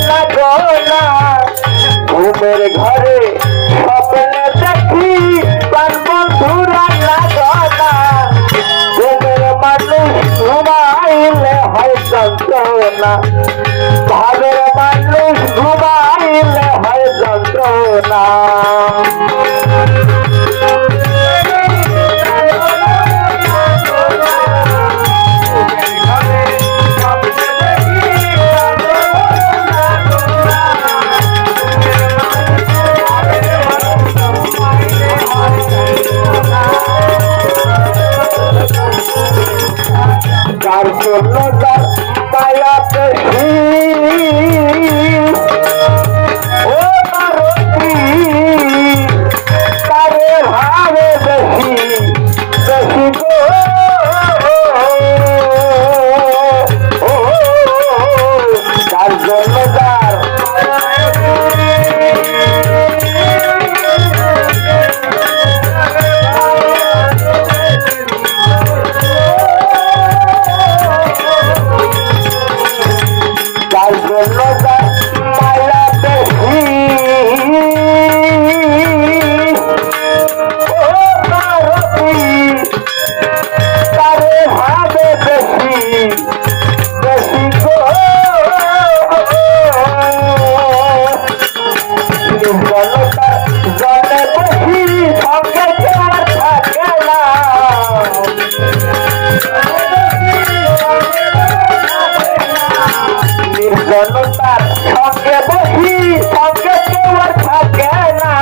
লাগো না ঘুমের ঘরে স্বপ্নে দেখি প্রাণ বন্ধুরা লাগো না ঘুমের মানুষ ঘুমাইলে হয় যন্ত্রণা ভাবের মানুষ ঘুমাইলে হয় যন্ত্রণা যার জন্য যার মায়া বেশি ও মারতি তারে ভাবে বেশি বেশি গো যার জন্য যার মায়া বেশি ও মারতি তারে ভাবে বেশি বেশি গো জলে বেশি সঙ্গে কেউ থাকে না নির্জনতার সঙ্গে বসি সঙ্গে কেউ আর থাকে না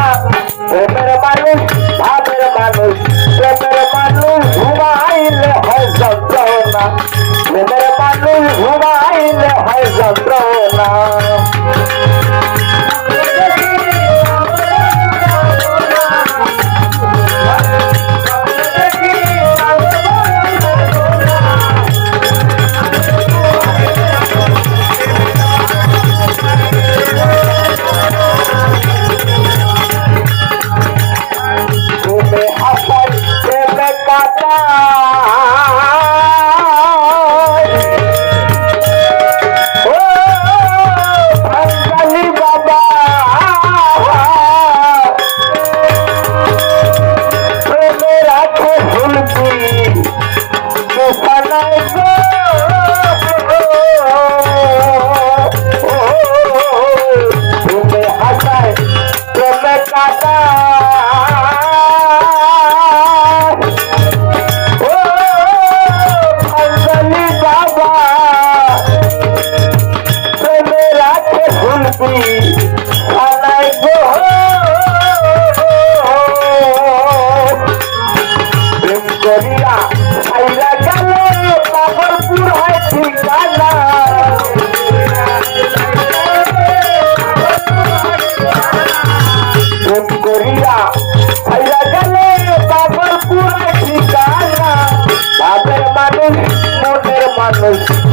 প্রেমের মানুষ ভাবের মানুষ প্রেমের মানুষ ঘুমাইলে হয় যন্ত্রণা প্রেমের মানুষ ঘুমাইলে হয় যন্ত্রণা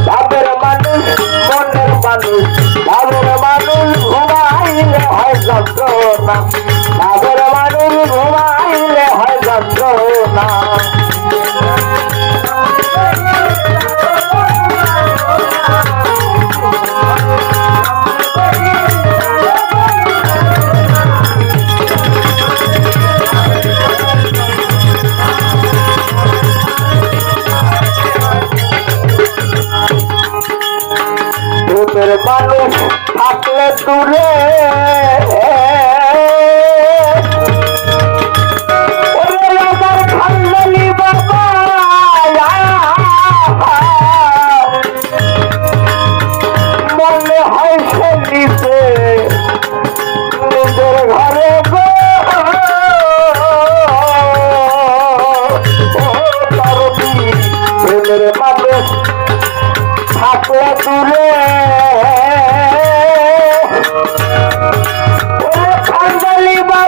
ভাবের মানুষ মনের মানুষ ভাবের মানুষ ঘুমাইলে হয় যন্ত্রণা ভাবের মানুষ ঘুমাইলে হয় যন্ত্রণা মানুষ থাকলে দূরে আমার খালি বাবা মনে হয় সেলিতে নিজের ঘরে গো প্রেমের মানুষ থাকলে দূরে খালি বাবা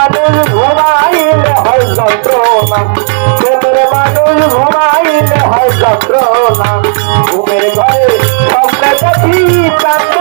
মানুষ ঘুমাইলে হয় যন্ত্রণা, প্রেমের মানুষ ঘুমাইলে হয় যন্ত্রণা। ঘুমের ঘরে স্বপ্নে দেখি প্রাণ